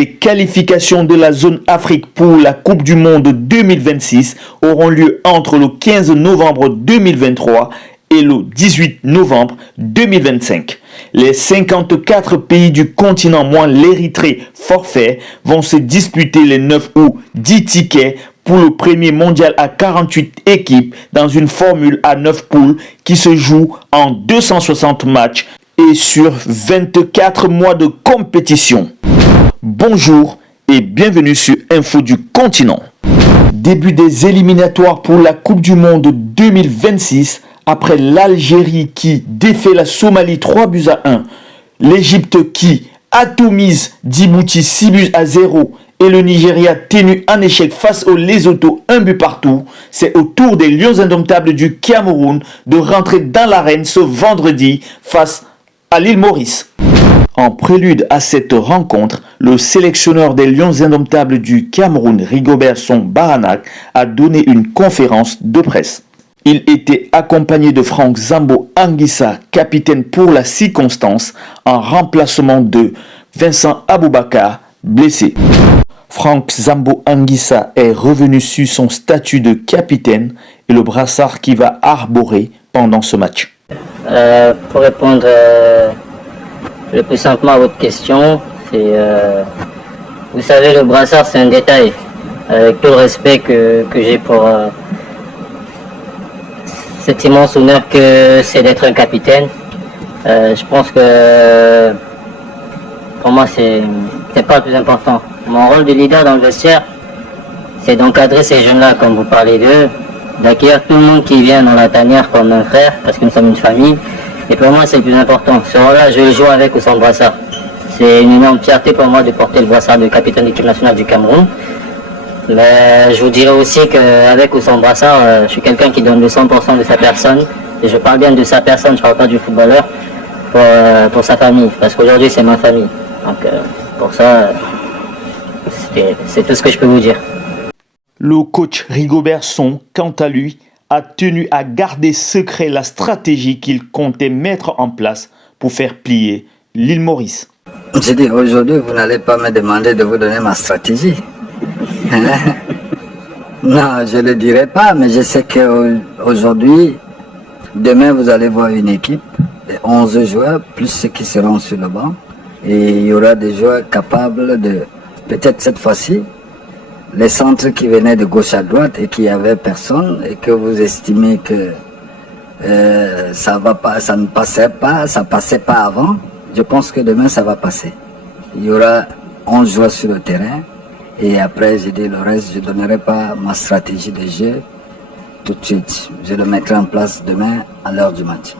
Les qualifications de la zone Afrique pour la Coupe du Monde 2026 auront lieu entre le 15 novembre 2023 et le 18 novembre 2025. Les 54 pays du continent moins l'Érythrée forfait vont se disputer les 9 ou 10 tickets pour le premier mondial à 48 équipes dans une formule à 9 poules qui se joue en 260 matchs et sur 24 mois de compétition. Bonjour et bienvenue sur Info du Continent. Début des éliminatoires pour la Coupe du Monde 2026 après l'Algérie qui défait la Somalie 3-1, l'Égypte qui atomise Djibouti 6-0 et le Nigeria tenu en échec face au Lesotho 1 but partout. C'est au tour des Lions indomptables du Cameroun de rentrer dans l'arène ce vendredi face à l'île Maurice. En prélude à cette rencontre, le sélectionneur des Lions indomptables du Cameroun, Rigobert Song Baranak, a donné une conférence de presse. Il était accompagné de Franck Zambo Anguissa, capitaine pour la circonstance, en remplacement de Vincent Aboubakar, blessé. Franck Zambo Anguissa est revenu sur son statut de capitaine et le brassard qu'il va arborer pendant ce match. Pour répondre le plus simplement à votre question, c'est vous savez, le brassard c'est un détail. Avec tout le respect que j'ai pour cet immense honneur que c'est d'être un capitaine, je pense que pour moi c'est pas le plus important. Mon rôle de leader dans le vestiaire, c'est d'encadrer ces jeunes-là, comme vous parlez d'eux, d'accueillir tout le monde qui vient dans la tanière comme un frère, parce que nous sommes une famille. Et pour moi, c'est le plus important. Ce rôle-là, je le joue avec ou sans brassard. C'est une énorme fierté pour moi de porter le brassard de capitaine d'équipe nationale du Cameroun. Mais je vous dirais aussi qu'avec ou sans brassard, je suis quelqu'un qui donne le 100% de sa personne. Et je parle bien de sa personne, je ne parle pas du footballeur, pour sa famille. Parce qu'aujourd'hui, c'est ma famille. Donc pour ça, c'est tout ce que je peux vous dire. Le coach Rigobert Song, quant à lui, a tenu à garder secret la stratégie qu'il comptait mettre en place pour faire plier l'île Maurice. J'ai dit, aujourd'hui, vous n'allez pas me demander de vous donner ma stratégie. Non, je ne le dirai pas, mais je sais qu'aujourd'hui, demain, vous allez voir une équipe de 11 joueurs, plus ceux qui seront sur le banc. Et il y aura des joueurs capables de, peut-être cette fois-ci, les centres qui venaient de gauche à droite et qui n'avaient personne et que vous estimez que ça ne passait pas, ça passait pas avant, je pense que demain ça va passer. Il y aura 11 joueurs sur le terrain et après j'ai dit le reste, je ne donnerai pas ma stratégie de jeu tout de suite. Je le mettrai en place demain à l'heure du match.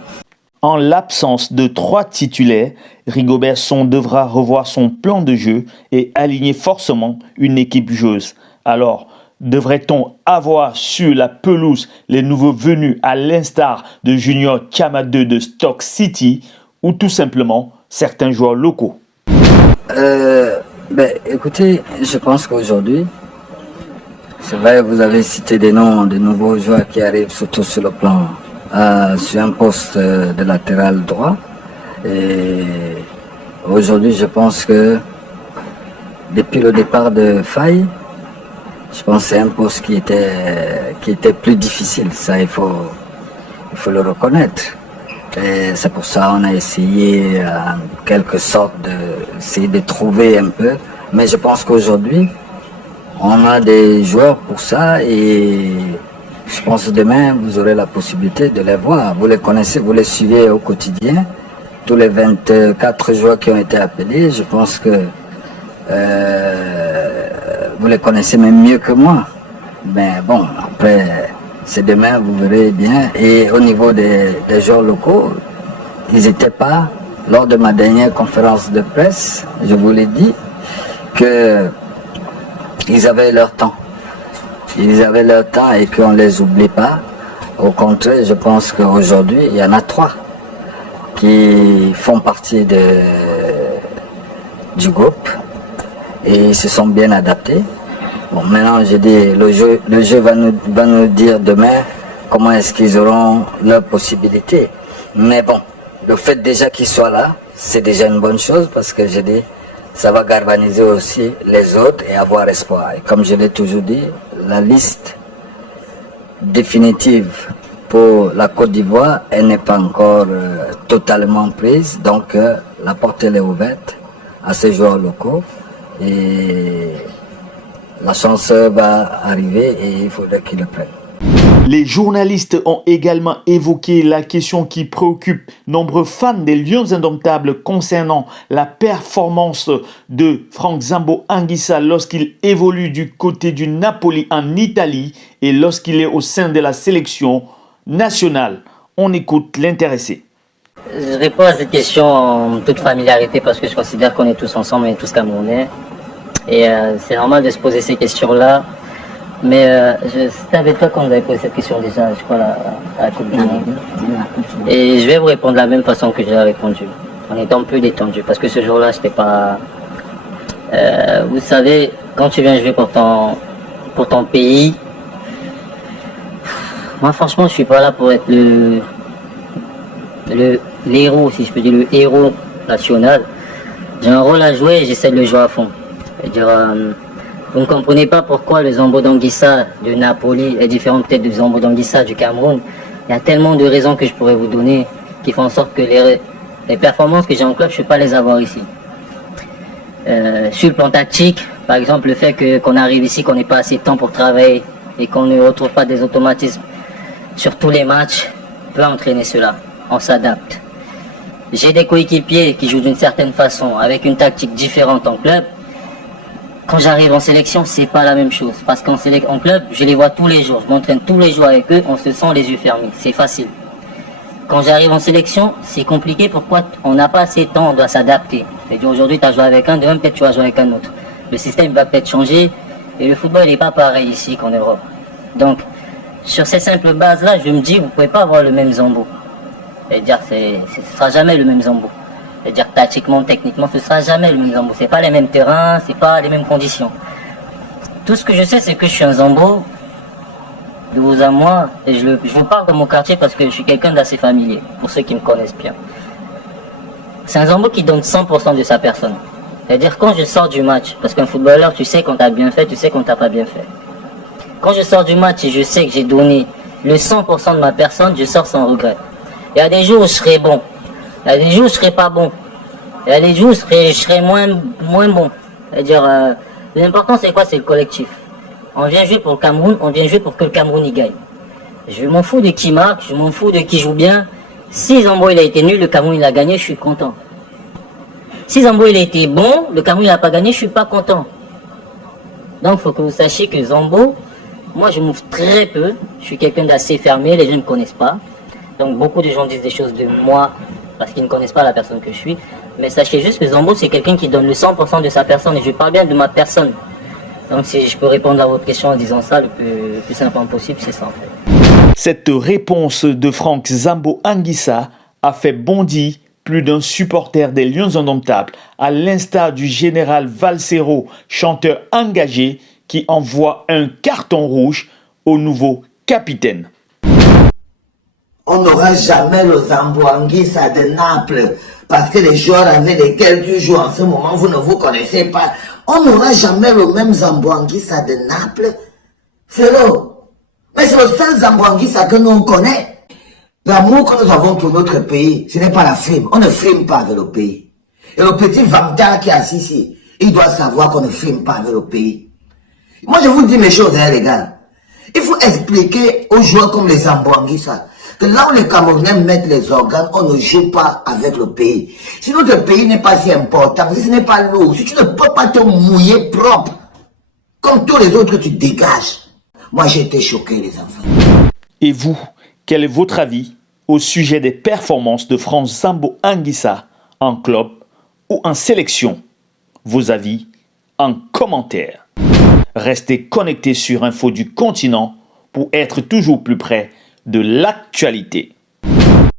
En l'absence de 3 titulaires, Rigobert Song devra revoir son plan de jeu et aligner forcément une équipe joueuse. Alors, devrait-on avoir sur la pelouse les nouveaux venus à l'instar de Junior Chama 2 de Stoke City ou tout simplement certains joueurs locaux? Écoutez, je pense qu'aujourd'hui, c'est vrai, vous avez cité des noms de nouveaux joueurs qui arrivent surtout sur le plan sur un poste de latéral droit. Et aujourd'hui, je pense que depuis le départ de Faye, je pense que c'est un poste qui était plus difficile. Ça, il faut le reconnaître. Et c'est pour ça qu'on a essayé en quelque sorte d'essayer de trouver un peu. Mais je pense qu'aujourd'hui, on a des joueurs pour ça et je pense que demain, vous aurez la possibilité de les voir. Vous les connaissez, vous les suivez au quotidien. Tous les 24 joueurs qui ont été appelés, je pense que vous les connaissez même mieux que moi. Mais bon, après, c'est demain, vous verrez bien. Et au niveau des joueurs locaux, ils n'étaient pas, lors de ma dernière conférence de presse, je vous l'ai dit, qu'ils avaient leur temps. Ils avaient leur temps et qu'on ne les oublie pas. Au contraire, je pense qu'aujourd'hui, il y en a 3 qui font partie du groupe et ils se sont bien adaptés. Bon, maintenant, je dis, le jeu va nous dire demain comment est-ce qu'ils auront leurs possibilités. Mais bon, le fait déjà qu'ils soient là, c'est déjà une bonne chose parce que je dis, ça va galvaniser aussi les autres et avoir espoir. Et comme je l'ai toujours dit, la liste définitive pour la Côte d'Ivoire, elle n'est pas encore totalement prise, donc la porte elle est ouverte à ces joueurs locaux et la chance va arriver et il faudrait qu'ils le prennent. Les journalistes ont également évoqué la question qui préoccupe nombreux fans des Lions Indomptables concernant la performance de Franck Zambo Anguissa lorsqu'il évolue du côté du Napoli en Italie et lorsqu'il est au sein de la sélection nationale. On écoute l'intéressé. Je réponds à cette question en toute familiarité parce que je considère qu'on est tous ensemble, on est tous Camerounais. Et c'est normal de se poser ces questions-là. Mais c'était avec toi qu'on avait posé cette question déjà, je crois, à la Coupe du Monde. Et je vais vous répondre de la même façon que j'ai répondu, en étant plus détendu. Parce que ce jour-là, je n'étais pas... vous savez, quand tu viens jouer pour ton pays, moi franchement, je suis pas là pour être l'héros, si je peux dire, le héros national. J'ai un rôle à jouer et j'essaie de le jouer à fond. C'est-à-dire, vous ne comprenez pas pourquoi le Zambo d'Anguissa de Napoli est différent peut-être du Zambo d'Anguissa du Cameroun. Il y a tellement de raisons que je pourrais vous donner qui font en sorte que les performances que j'ai en club, je ne peux pas les avoir ici. Sur le plan tactique, par exemple, le fait qu'on arrive ici, qu'on n'ait pas assez de temps pour travailler et qu'on ne retrouve pas des automatismes sur tous les matchs, peut entraîner cela. On s'adapte. J'ai des coéquipiers qui jouent d'une certaine façon, avec une tactique différente en club. Quand j'arrive en sélection, c'est pas la même chose. Parce qu'en club, je les vois tous les jours. Je m'entraîne tous les jours avec eux, on se sent les yeux fermés. C'est facile. Quand j'arrive en sélection, c'est compliqué. Pourquoi? On n'a pas assez de temps, on doit s'adapter. C'est-à-dire aujourd'hui, tu as joué avec un, demain peut-être tu vas jouer avec un autre. Le système va peut-être changer et le football n'est pas pareil ici qu'en Europe. Donc, sur ces simples bases-là, je me dis, vous ne pouvez pas avoir le même Zambo. C'est-à-dire, ce ne sera jamais le même Zambo. C'est-à-dire tactiquement, techniquement, ce ne sera jamais le même Zambo. Ce n'est pas les mêmes terrains, ce n'est pas les mêmes conditions. Tout ce que je sais, c'est que je suis un Zambo, de vous à moi, et je vous parle de mon quartier parce que je suis quelqu'un d'assez familier, pour ceux qui me connaissent bien. C'est un Zambo qui donne 100% de sa personne. C'est-à-dire quand je sors du match, parce qu'un footballeur, tu sais quand tu as bien fait, tu sais quand tu n'as pas bien fait. Quand je sors du match et je sais que j'ai donné le 100% de ma personne, je sors sans regret. Il y a des jours où je serai bon. Il y a des jours où je ne serai pas bon. Il y a des jours où je serai moins bon. C'est-à-dire, l'important c'est quoi? C'est le collectif. On vient jouer pour le Cameroun, on vient jouer pour que le Cameroun y gagne. Je m'en fous de qui marque, je m'en fous de qui joue bien. Si Zambo il a été nul, le Cameroun il a gagné, je suis content. Si Zambo il a été bon, le Cameroun il n'a pas gagné, je suis pas content. Donc il faut que vous sachiez que Zambo, moi je m'ouvre très peu, je suis quelqu'un d'assez fermé, les gens ne me connaissent pas. Donc beaucoup de gens disent des choses de moi parce qu'ils ne connaissent pas la personne que je suis. Mais sachez juste que Zambo, c'est quelqu'un qui donne le 100% de sa personne. Et je parle bien de ma personne. Donc si je peux répondre à votre question en disant ça, le plus simplement possible, c'est ça en fait. Cette réponse de Franck Zambo Anguissa a fait bondir plus d'un supporter des Lions Indomptables, à l'instar du général Valsero, chanteur engagé, qui envoie un carton rouge au nouveau capitaine. On n'aura jamais le Zambo Anguissa de Naples parce que les joueurs avec lesquels tu joues en ce moment, vous ne vous connaissez pas. On n'aura jamais le même Zambo Anguissa de Naples. Frérot, mais c'est le seul Zambo Anguissa que nous on connaît. L'amour que nous avons pour notre pays, ce n'est pas la frime. On ne frime pas avec le pays. Et le petit Vamta qui est assis ici, il doit savoir qu'on ne frime pas avec le pays. Moi je vous dis mes choses, hein, les gars. Il faut expliquer aux joueurs comme les Zambo Anguissa que là où les Camerounais mettent les organes, on ne joue pas avec le pays. Si notre pays n'est pas si important, si ce n'est pas lourd, si tu ne peux pas te mouiller propre, comme tous les autres, tu dégages. Moi, j'ai été choqué, les enfants. Et vous, quel est votre avis au sujet des performances de Franck Zambo Anguissa en club ou en sélection? Vos avis en commentaire. Restez connectés sur Info du Continent pour être toujours plus près de l'actualité.